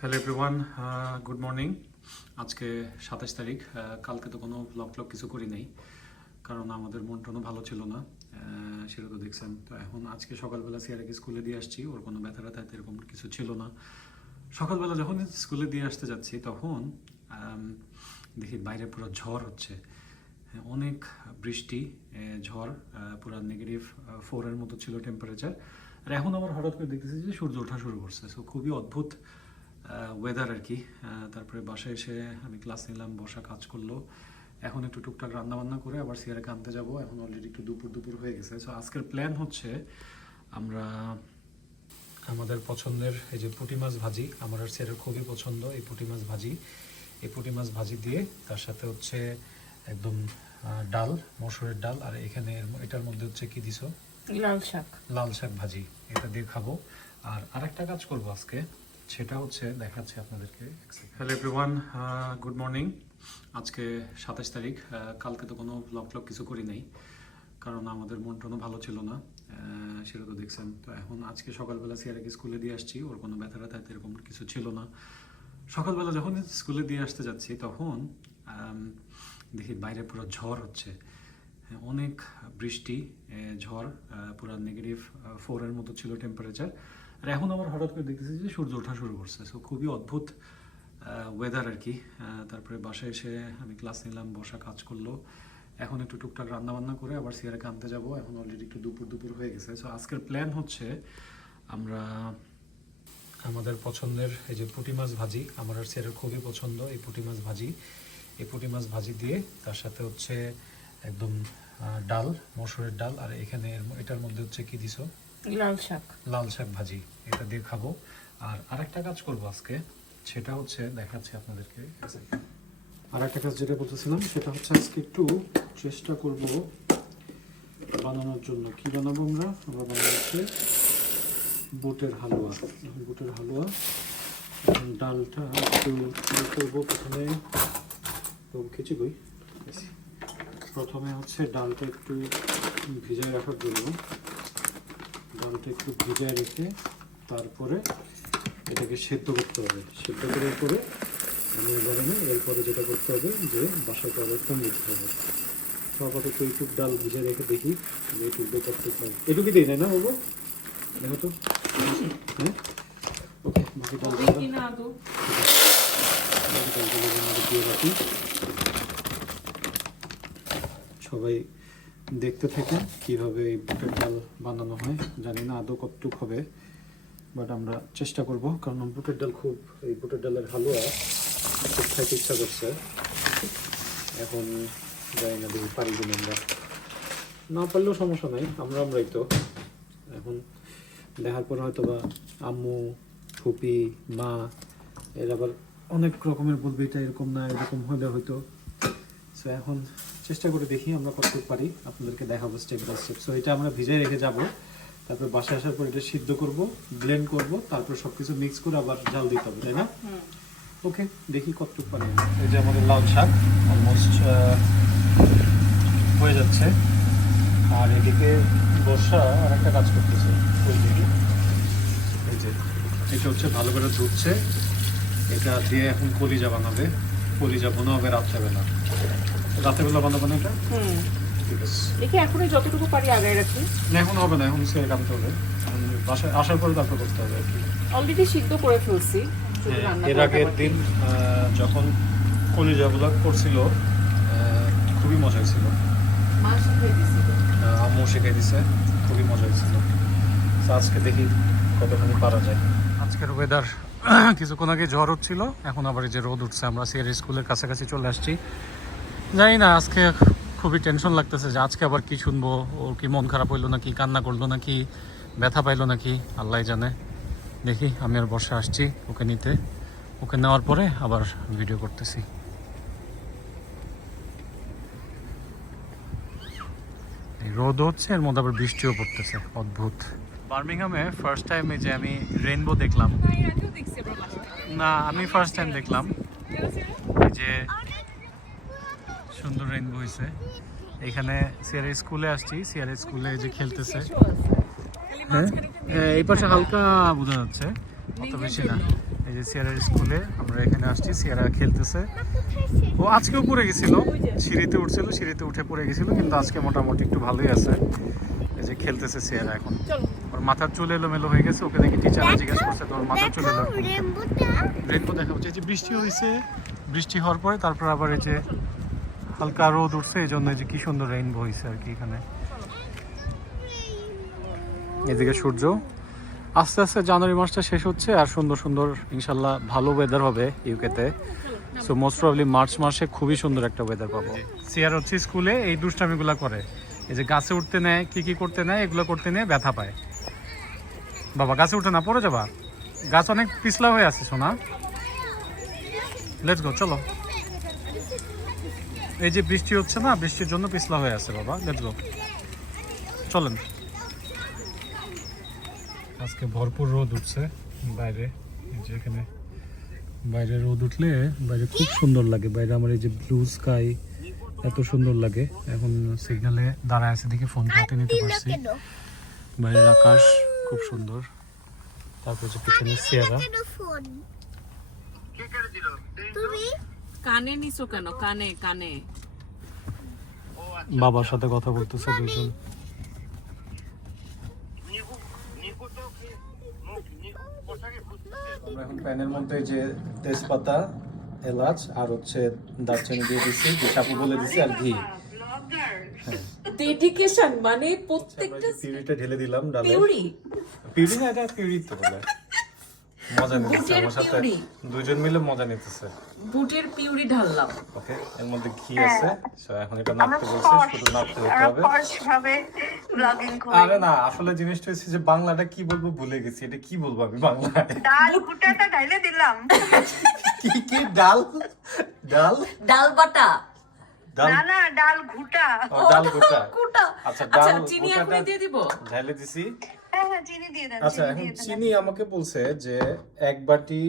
Hello everyone, good morning. আজকে 27 তারিখ। কালকে তো কোনো ব্লগ কিছু করি নাই, কারণ আমাদের মন টনও ভালো ছিল না, সেটা তো দেখছেন। তো এখন আজকে সকালবেলা সিয়ারাকে স্কুলে দিয়ে আসছি, ওর কোনো ব্যথা ব্যথা এরকম কিছু ছিল না। সকালবেলা যখন স্কুলে দিয়ে আসতে যাচ্ছি তখন দেখি বাইরে পুরো ঝড় হচ্ছে, অনেক বৃষ্টি, ঝড়, পুরো -4-এর মতো ছিল টেম্পারেচার। আর এখন আবার হঠাৎ করে দেখতেছি যে সূর্য ওঠা শুরু করছে। সো খুবই অদ্ভুত ওয়েদার আর কি। তারপরে বাসায় এসে আমি ক্লাস নিলাম, বসা কাজ করলো। এখন একটু টুকটাক রান্না বান্না করে আবার সিয়ারাকে আনতে যাবো। এখন অলরেডি একটু দুপুর হয়ে গেছে। সো আজকের প্ল্যান হচ্ছে আমরা আমাদের পছন্দের এই যে পুঁটি মাছ ভাজি, আমার আর সিয়ারের খুবই পছন্দ এই পুঁটি মাছ ভাজি। এই পুঁটি মাছ ভাজি দিয়ে তার সাথে হচ্ছে একদম ডাল, মসুরের ডাল, আর এখানে এটার মধ্যে হচ্ছে কি দিছো? লাল শাক ভাজি, এটা দিয়ে খাবো। আর আরেকটা কাজ করব আজকে, সেটা হচ্ছে দেখাচ্ছি আপনাদেরকে। Hello everyone, good morning. আজকে 27 তারিখ। কালকে তো কোনো ব্লগ কিছু করি নাই, কারণ আমাদের মন টনও ভালো ছিল না, সেটা তো দেখছেন। তো এখন আজকে সকালবেলা সিয়ারাকে স্কুলে দিয়ে আসছি, ওর কোনো ব্যথা ব্যথা এরকম কিছু ছিল না। সকালবেলা যখন স্কুলে দিয়ে আসতে যাচ্ছি তখন দেখি বাইরে পুরো ঝড় হচ্ছে, অনেক বৃষ্টি, ঝড়, পুরো -4-এর মতো ছিল টেম্পারেচার। আর এখন আবার হঠাৎ করে দেখতেছি যে সূর্য ওঠা শুরু করছে। সো খুবই অদ্ভুত ওয়েদার আর কি। তারপরে বাসায় এসে আমি ক্লাস নিলাম, বসা কাজ করলো। এখন একটু টুকটাক রান্না বান্না করে আবার সিয়ারাকে আনতে যাবো। এখন অলরেডি একটু দুপুর হয়ে গেছে। সো আজকের প্ল্যান হচ্ছে আমরা আমাদের পছন্দের এই যে পুঁটি মাছ ভাজি, আমার আর সিয়ারের খুবই পছন্দ এই পুঁটি মাছ ভাজি। এই পুঁটি মাছ ভাজি দিয়ে তার সাথে হচ্ছে একদম ডাল, মসুরের ডাল, আর এখানে এটার মধ্যে হচ্ছে কি দিছো? লাল শাক ভাজি, এটা দিয়ে খাবো। আর আরেকটা কাজ করব আজকে, সেটা হচ্ছে দেখাচ্ছি আপনাদেরকে। আর একটা কাজ যেটা বলতেছিলাম সেটা হচ্ছে আজকে একটু চেষ্টা করব বানানোর জন্য। কি বানাবো আমরা বানাবো হচ্ছে বুটের হালুয়া। বুটের হালুয়া, ডালটা একটু করবো প্রথমে। প্রথমে হচ্ছে ডালটা একটু ভিজায় রাখার জন্য, ডালটা একটু ভিজায় রেখে তারপরে এটাকে সেদ্ধ করতে হবে। সেদ্ধ করার পরে আমি বানানো, এরপরে যেটা করতে হবে যে বাসাটা আবার কম দিতে হবে। তো আপাতত এইটুক ডাল ভিজে রেখে দেখি যে এইটুক বেকারটুক হয়, এটুকুই দিই না বাবু, দেখো তো। হ্যাঁ, ওকে, বাকি ডালটা দিয়ে রাখি। সবাই দেখতে থাকেন কিভাবে এই বুটের ডাল বানানো হয়। জানি না আদৌ কতটুক হবে, বাট আমরা চেষ্টা করব, কারণ বুটের ডাল এই বুটের ডালের হালুয়া খুব খাইতে ইচ্ছা করছে। এখন জানি না দেখি পারি কিনা। আমরা না পারলেও সমস্যা নাই, আমরাই তো। এখন দেখার পর হয়তো বা আম্মু, ফুপি, মা এর আবার অনেক রকমের বলবে এটা এরকম না, এরকম হলে হয়তো। সো এখন চেষ্টা করে দেখি আমরা কতটুকু পারি, আপনাদেরকে দেখাবো স্টেপ বাই স্টেপ। সো এটা আমরা ভিজায় রেখে যাব, তারপর বাসায় আসার পর এটা সিদ্ধ করব, ব্লেন্ড করব, তারপর সবকিছু মিক্স করে আবার জাল দিতে হবে, তাই না? ওকে, দেখি কতটুকু পারি। এই যে আমাদের লাল শাক অলমোস্ট হয়ে যাচ্ছে। আর এদিকে বর্ষা আর একটা কাজ করতেছে, এই যে এটা হচ্ছে ভালো করে ধুচ্ছে। এটা দিয়ে এখন কলিজা বানাবে। কলিজা বোনা হবে রাত্রেবেলা বানাবো না এটা? ঠিক আছে, দেখি এখনই যতটুকু পারি আগে রাখি। না এখন হবে না, এখন সেরে কাটতে হবে, বাসায় আসার পরে তারপর করতে হবে আর কি। অলরেডি সিদ্ধ করে ফেলছি। এর আগের দিন যখন কলিজাগুলো করছিল খুবই মজা হয়েছিল, আম্মু শিখাই দিছে, খুবই মজা হয়েছিল। আজকে দেখি কতখানি পারা যায়। আজকের ওয়েদার, কিছুক্ষণ আগে ঝড় হচ্ছিল, এখন আবার এই যে রোদ উঠছে। আমরা সিয়ার স্কুলের কাছাকাছি চলে আসছি। জানি না, আজকে খুবই টেনশন লাগতেছে যে আজকে আবার কি শুনবো। ওর কি মন খারাপ হইলো নাকি, কান্না করলো নাকি, ব্যথা পাইলো নাকি, আল্লাহ জানে। দেখি, আমি আর বর্ষা আসছি ওকে নিতে। ওকে নেওয়ার পরে আবার ভিডিও করতেছি। রোদ হচ্ছে, এর মধ্যে আবার বৃষ্টিও পড়তেছে, অদ্ভুত। বার্মিংহামে ফার্স্ট টাইম এই যে আমি রেইনবো দেখলাম। না, আমি ফার্স্ট টাইম দেখলাম এই যে সুন্দর রেইনবো হয়েছে। এখানে সিআরএ স্কুলে আসছি, সিআরএ স্কুলে যে খেলতেছে। হ্যাঁ, এই পাশে হালকা বোঝা যাচ্ছে, অত বেশি না। এই যে সিয়ারার স্কুলে আমরা এখানে আসছি, সিয়ারা খেলতেছে। ও আজকেও পড়ে গেছিল, সিঁড়িতে উঠছিল, সিঁড়িতে উঠে পড়ে গেছিল, কিন্তু আজকে মোটামুটি একটু ভালোই আছে। এই যে খেলতেছে সিয়ারা এখন। ওর মাথার চুল এলোমেলো হয়ে গেছে, ওকে দেখি টিচাররা জিজ্ঞেস করছে তোর মাথার চুল এলো। রেনবো দেখা হচ্ছে, এই যে বৃষ্টি হয়েছে, বৃষ্টি হওয়ার পরে তারপর আবার এই যে হালকা রোদ উঠছে, এই জন্য এই যে কি সুন্দর রেইনবো হয়েছে আর কি এখানে। এদিকে সূর্য। আস্তে আস্তে জানুয়ারি মাসটা শেষ হচ্ছে আর সুন্দর সুন্দর ইনশাল্লাহ ভালো ওয়েদার হবে ইউকেতে। সো মোস্ট প্রবলি মার্চ মাসে খুবই সুন্দর একটা ওয়েদার পাবো। সিয়ার হচ্ছে স্কুলে এই দুষ্টামিগুলো করে, এই যে গাছে উঠতে নেয়, কি করতে নেয়, এগুলো করতে নিয়ে ব্যথা পায়। বাবা গাছে উঠে না, পড়ে যাবা, গাছ অনেক পিছলা হয়ে আছে সোনা। লেটস গো, চলো। এই যে বৃষ্টি হচ্ছে না, বৃষ্টির জন্য পিছলা হয়ে আছে বাবা, লেটস গো, চলেন। আজকে ভরপুর রোদ উঠছে বাইরে, এই যে এখানে বাইরে রোদ উঠলে বাইরে খুব সুন্দর লাগে। বাইরে আমার এই যে ব্লু স্কাই এত সুন্দর লাগে। এখন সিগন্যালে দাঁড়ায় আছে দেখে ফোন হাতে নিতে পারছি। বাইরের আকাশ খুব সুন্দর, তারপর যে পিছনে সিয়ারা। কানে নিছো কেন? কানে কানে বাবার সাথে কথা বলতেছে দুইজন। আমরা এখন প্যানের মধ্যে যে তেজপাতা, এলাচ আর হচ্ছে দারচিনি দিয়ে দিচ্ছি, চাপু বলে দিচ্ছি, আর ঘি। ডেডিকেশন মানে প্রত্যেকটা পিউরিটা ঢেলে দিলাম ডালে। পিউরি পিউরি না, এটা পিউরি তো বলে। মজা নিতেছে আমার সাথে, দুজন মিলে মজা নিতেছে। বুটের পিউরি ঢাললাম। ওকে, এর মধ্যে ঘি আছে। সো এখন এটা নাড়তে বলছে, শুধু নাড়তে হতে হবে। আরে না, আসলে জিনিসটা হচ্ছে যে বাংলাটা কি বলবো ভুলে গেছি। এটা কি বলবো আমি বাংলায়? ডাল গুটাটা ঢাইলে দিলাম। কি কি ডাল? ডাল ডাল বাটা। ডাল না না, ডাল ঘুটা। ও, ডাল গোটা। কোটা। আচ্ছা, আচ্ছা, ডাল চিনি গোটাটা এখনই দিয়ে দিব। ঢেলে দিছি। হ্যাঁ হ্যাঁ, চিনি দিয়ে দেন। আচ্ছা, এখন চিনি আমাকে বলছে যে 1 বাটি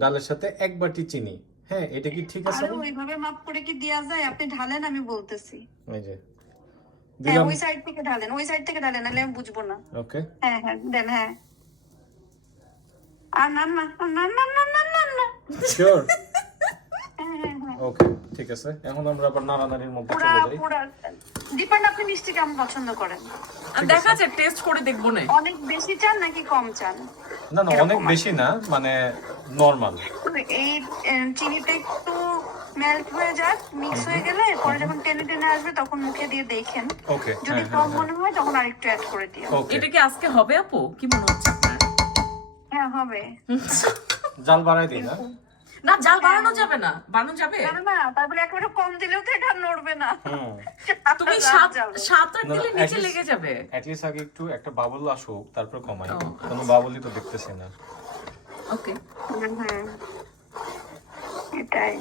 ডালের সাথে 1 বাটি চিনি। হ্যাঁ, এটা কি ঠিক আছে? আরে ওইভাবে মাপ করে কি দেয়া যায়? আপনি ঢালেন, আমি বলতেছি। এই যে হ্যাঁ, দিলাম। ওই সাইড থেকে ঢালেন, ওই সাইড থেকে ঢালেন, নাহলে আমি বুঝবো না। ওকে, হ্যাঁ হ্যাঁ, দেন। হ্যাঁ, আর না না না না না না না না। শিওর? হ্যাঁ হ্যাঁ হ্যাঁ, ওকে, ঠিক আছে। এখন আমরা আবার নাড়ানাড়ির মধ্যে পুরা চলে যাই। পুরা। দীপান, আপনি মিষ্টি কেমন পছন্দ করেন? দেখা যায়, টেস্ট করে দেখবো না। অনেক বেশি চান নাকি কম চান? না না, অনেক বেশি না, মানে নরমাল। এই চিনিটা একটু মেল্ট হয়ে যাক, মিক্স হয়ে গেলে পরে যখন টেনে টেনে আসবে তখন মুখে দিয়ে দেখেন। ওকে, যদি কম মনে হয় তখন আরেকটু অ্যাড করে দিও। ওকে। এটা কি আজকে হবে আপু? কি মনে হচ্ছে আপনার? হ্যাঁ, হবে। জাল বাড়াই দিই না? না, জাল বাড়ানো যাবে না। বাড়ানো যাবে? না না, তারপরে একেবারে কম দিলেও তো এটা নড়বে না। হুম। তুমি জাল যাবে। সাত আট না, দিলে at নিচে least- লেগে যাবে। অ্যাটলিস্ট আগে একটু একটা বাবল আসুক, তারপর কমাই। ও, কোনো বাবলই তো দেখতেছি না। ওকে, হুম, এটাই।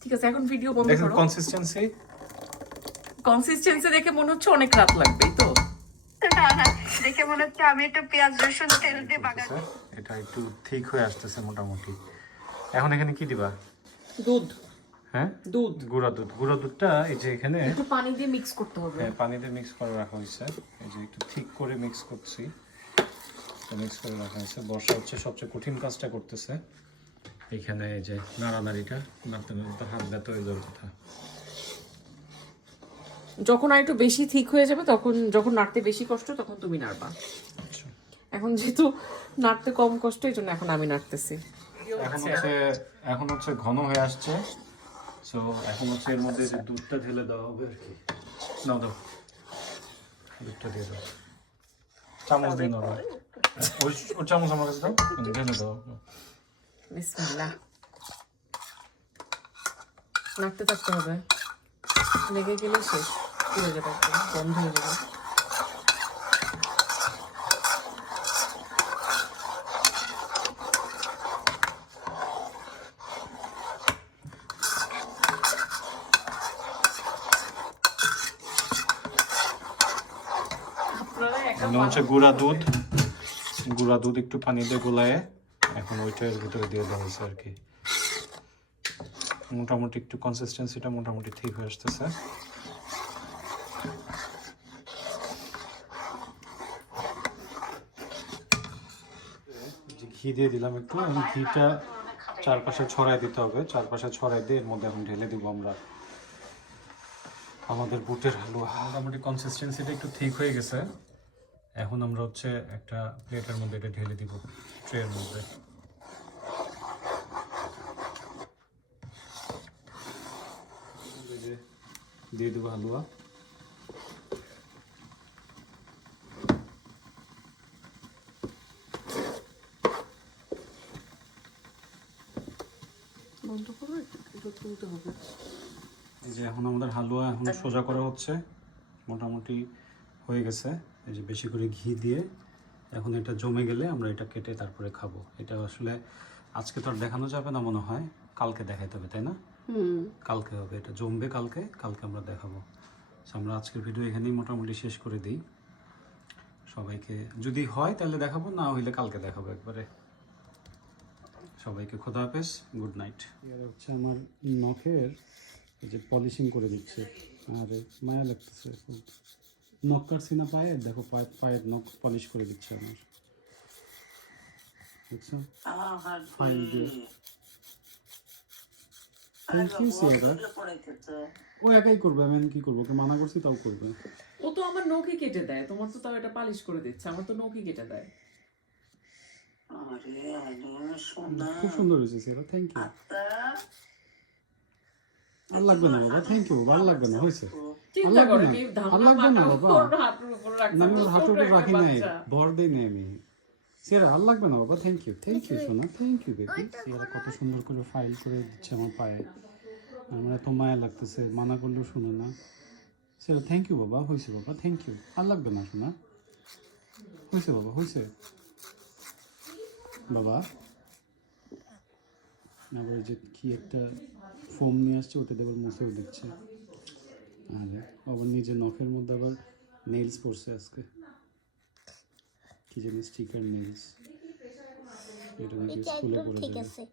ঠিক আছে, এখন ভিডিও বন্ধ দেখেন করো। কনসিস্টেন্সি। কনসিস্টেন্সি দেখে মনে হচ্ছে অনেক রাত লাগবে, এই তো। না না, দেখে মনে হচ্ছে আমি একটু পেঁয়াজ রসুন তেল দিয়ে বাগান। এটা একটু ঠিক হয়ে আসতেছে মোটামুটি। এখন এখানে কি দিবা? দুধ। হ্যাঁ, দুধ গুঁড়া দুধ। গুঁড়া দুধটা এই যে এখানে একটু পানি দিয়ে মিক্স করতে হবে। পানিতে মিক্স করে রাখা হয়েছে। এই যে একটু ঠিক করে মিক্স করছি, মিক্স করে রাখা হয়েছে। বর্ষা হচ্ছে সবচেয়ে কঠিন কাজটা করতেছে এখানে। এই যে নাড়ানাড়িটা, নাড়তে নাড়তে হাত ব্যথা হয়ে যাওয়ার কথা। যখন আর একটু বেশি ঠিক হয়ে যাবে, তখন যখন নাড়তে বেশি কষ্ট, তখন তুমি নাড়বা। আচ্ছা, এখন যেহেতু নাড়তে কম কষ্ট, এই জন্য এখন আমি নাড়তেছি। এখন হচ্ছে ঘন হয়ে আসছে। সো এখন হচ্ছে এর মধ্যে যে দুধটা ঢেলে দেওয়া হবে আর কি। নাও দাও, দুধটা দিয়ে দাও। চামচ দিয়ে নাও। ওই চামচ আমার কাছে দাও, ঢেলে দাও। বিসমিল্লাহ। নাড়তে থাকতে হবে, লেগে গেলে শেষ, পুড়ে যাবে, একদম বন্ধ হয়ে যাবে। এগুলো হচ্ছে গুঁড়া দুধ। গুঁড়া দুধ একটু পানি দিয়ে গোলায় এখন ওইটা এর ভিতরে দিয়ে দেওয়া হয়েছে আর কি। মোটামুটি একটু কনসিস্টেন্সিটা মোটামুটি ঠিক হয়ে আসতেছে। যে ঘি দিয়ে দিলাম একটু, এবং ঘিটা চারপাশে ছড়ায় দিতে হবে। চারপাশে ছড়ায় দিয়ে এর মধ্যে এখন ঢেলে দিব আমরা আমাদের বুটের হালুয়া। মোটামুটি কনসিস্টেন্সিটা একটু ঠিক হয়ে গেছে। এখন আমরা হচ্ছে একটা প্লেটের মধ্যে এটা ঢেলে দিব, ট্রের মধ্যে। দিয়ে দেবো হালুয়া। বন্ধ করো, একটু তুলতে হবে। এই যে এখন আমাদের হালুয়া এখন সোজা করা হচ্ছে, মোটামুটি হয়ে গেছে। এই যে বেশি করে ঘি দিয়ে এখন এটা জমে গেলে আমরা এটা কেটে তারপরে খাবো। এটা আসলে আজকে তো আর দেখানো যাবে না মনে হয়, কালকে দেখাইতে হবে, তাই না? কালকে হবে, এটা জমবে কালকে, কালকে আমরা দেখাবো। আমরা আজকের ভিডিও এখানেই মোটামুটি শেষ করে দিই। সবাইকে যদি হয় তাহলে দেখাবো, না হইলে কালকে দেখাবো একবারে। সবাইকে খোদা হাফেজ, গুড নাইট। এর হচ্ছে আমার নখের এই যে পলিশিং করে দিচ্ছে, আর মায়া লাগতেছে। নখ কাটছি না পায়ের, দেখো পায়ের নখ পলিশ করে দিচ্ছে আমার, দেখছো? ফাইল দিয়ে। Thank you সিয়ারা। ও একাই করবে, আমি কি করবো? ওকে মানা করছি তাও করবে। ও তো আমার নখই কেটে দেয়, তোমার তো তাও এটা পালিশ করে দিচ্ছে, আমার তো নখই কেটে দেয়। খুব সুন্দর হয়েছে সিয়ারা, থ্যাংক ইউ। আর লাগবে না বাবা, থ্যাংক ইউ, ভালো লাগবে না, হয়েছে। চিন্তা করো কি আর লাগবে না বাবা, হাঁটুর উপর রাখছে, না আমি ওর হাঁটুর উপর রাখি নাই, বাচ্চা। ভর দেই নাই আমি। সিয়ারা আর লাগবে না বাবা, থ্যাংক ইউ, থ্যাংক ইউ সোনা, থ্যাংক ইউ বেবি। সিয়ারা কত সুন্দর করে ফাইল করে দিচ্ছে আমার পায়ে, আমার এত মায়া লাগতেছে, মানা করলেও শুনে না। সিয়ারা থ্যাংক ইউ বাবা, হয়েছে বাবা, থ্যাংক ইউ। আর লাগবে না সোনা, হয়েছে বাবা, হয়েছে বাবা। আবার ওই যে কি একটা ফোম নিয়ে আসছে, ওটা আবার মুছেও দিচ্ছে। আর আবার নিজের নখের মধ্যে আবার নেইলস পড়ছে আজকে, কি জানি স্টিকার নেইলস, এটা নাকি স্কুলে পড়ে যাবে।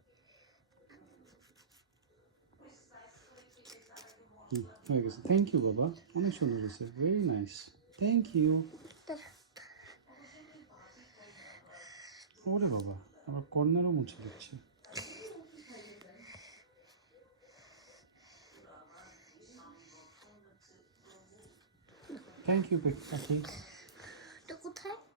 হয়ে গেছে, থ্যাংক ইউ বাবা, অনেক সুন্দর হয়েছে, ভেরি নাইস, থ্যাংক ইউ। ওরে বাবা, আবার কর্নারও মুছে দিচ্ছে। থ্যাংক ইউ পাখি।